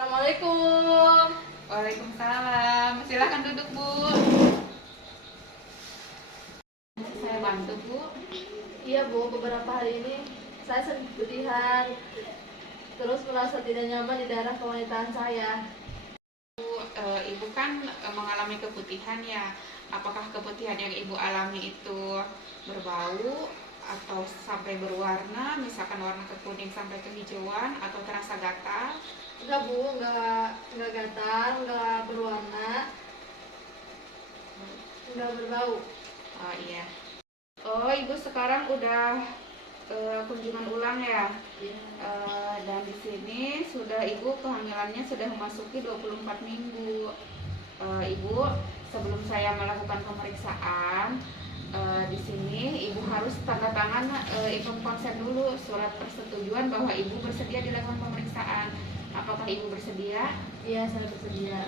Assalamualaikum. Waalaikumsalam. Silakan duduk, Bu. Saya bantu, Bu. Iya Bu, beberapa hari ini saya sering keputihan, terus merasa tidak nyaman di daerah kewangitan saya. Ibu kan mengalami keputihan ya. Apakah keputihan yang Ibu alami itu berbau atau sampai berwarna, misalkan warna ke kuning sampai kehijauan atau terasa gatal? Enggak Bu, enggak gatal, enggak berwarna, enggak berbau. Oh iya. Oh, Ibu sekarang udah kunjungan ulang ya. Dan di sini sudah Ibu kehamilannya sudah memasuki 24 minggu. Ibu, sebelum saya melakukan pemeriksaan, di sini Ibu harus tanda tangan Ibu konsen dulu surat persetujuan bahwa Ibu bersedia dilakukan pemeriksaan. Apakah Ibu bersedia? Iya, saya bersedia.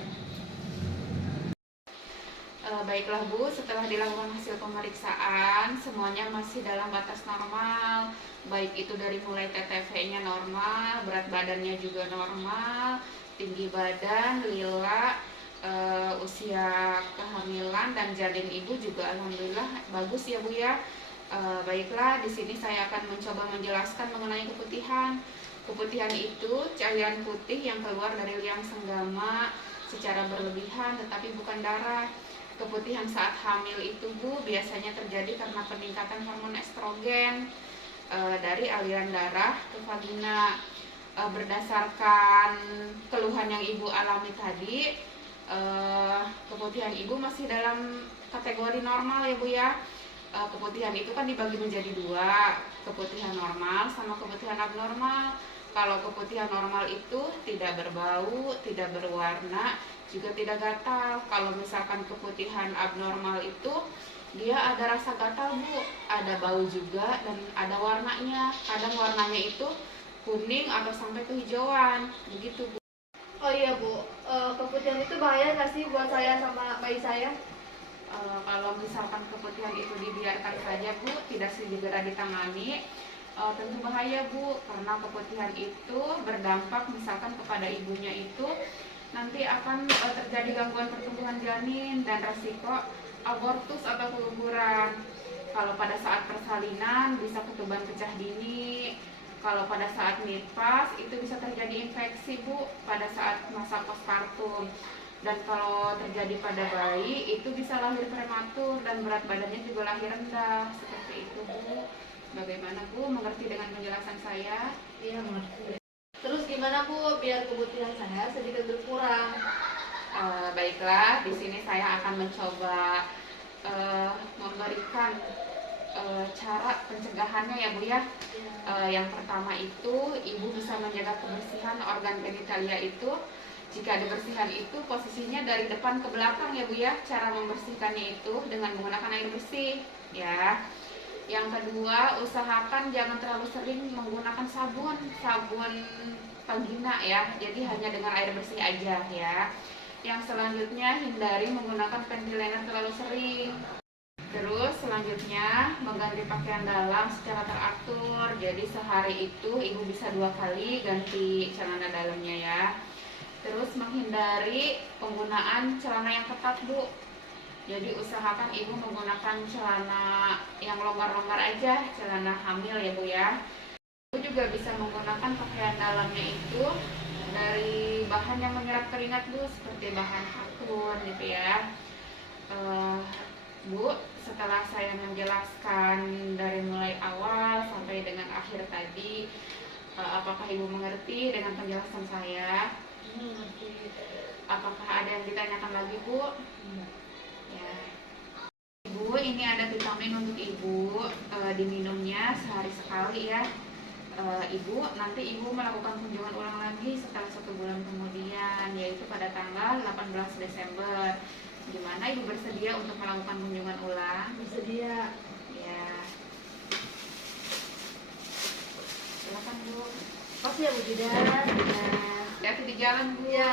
Baiklah Bu, setelah dilakukan hasil pemeriksaan, semuanya masih dalam batas normal. Baik itu dari mulai TTV-nya normal, berat badannya juga normal, tinggi badan, lila, usia kehamilan dan janin Ibu juga alhamdulillah bagus ya Bu ya. Baiklah, di sini saya akan mencoba menjelaskan mengenai keputihan. Keputihan itu cairan putih yang keluar dari liang senggama secara berlebihan tetapi bukan darah. Keputihan saat hamil itu Bu biasanya terjadi karena peningkatan hormon estrogen dari aliran darah ke vagina. Berdasarkan keluhan yang Ibu alami tadi, keputihan Ibu masih dalam kategori normal ya Bu ya. Keputihan itu kan dibagi menjadi dua, keputihan normal sama keputihan abnormal. Kalau keputihan normal itu tidak berbau, tidak berwarna, juga tidak gatal. Kalau misalkan keputihan abnormal itu dia ada rasa gatal Bu, ada bau juga dan ada warnanya. Kadang warnanya itu kuning atau sampai kehijauan, begitu Bu. Oh iya Bu, keputihan itu bahaya nggak sih buat saya sama bayi saya? Kalau misalkan keputihan itu dibiarkan saja Bu, tidak segera ditangani, tentu bahaya Bu, karena keputihan itu berdampak misalkan kepada ibunya itu nanti akan terjadi gangguan pertumbuhan janin dan resiko abortus atau keguguran. Kalau pada saat persalinan bisa ketuban pecah dini. Kalau pada saat nifas itu bisa terjadi infeksi Bu pada saat masa postpartum. Dan kalau terjadi pada bayi itu bisa lahir prematur dan berat badannya juga lahir rendah. Seperti itu Bu. Bagaimana Bu, mengerti dengan penjelasan saya? Iya, mengerti. Terus gimana Bu biar keputihan saya sedikit berkurang? Baiklah, di sini saya akan mencoba memberikan cara pencegahannya ya Bu ya. Yang pertama itu Ibu bisa menjaga kebersihan organ genitalia itu. Jika dibersihkan itu posisinya dari depan ke belakang ya Bu ya. Cara membersihkannya itu dengan menggunakan air bersih ya. Yang kedua, usahakan jangan terlalu sering menggunakan sabun vagina ya. Jadi hanya dengan air bersih aja ya. Yang selanjutnya hindari menggunakan panty liner terlalu sering. Terus selanjutnya mengganti pakaian dalam secara teratur. Jadi sehari itu Ibu bisa 2 kali ganti celana dalamnya ya. Terus menghindari penggunaan celana yang ketat Bu. Jadi usahakan Ibu menggunakan celana yang longgar-longgar aja, celana hamil ya Bu ya. Ibu juga bisa menggunakan pakaian dalamnya itu dari bahan yang menyerap keringat Bu, seperti bahan katun gitu ya. Bu, setelah saya menjelaskan dari mulai awal sampai dengan akhir tadi, apakah Ibu mengerti dengan penjelasan saya? Mengerti. Apakah ada yang ditanyakan lagi Bu? Ya. Ibu, ini ada vitamin untuk Ibu, diminumnya sehari sekali ya. Ibu, nanti Ibu melakukan kunjungan ulang lagi setelah 1 bulan kemudian, yaitu pada tanggal 18 Desember. Gimana Ibu bersedia untuk melakukan kunjungan ulang? Bersedia. Ya. Silakan Bu. Makasih ya Bu Jidan. Ya. Hati-hati di jalan Bu. Ya.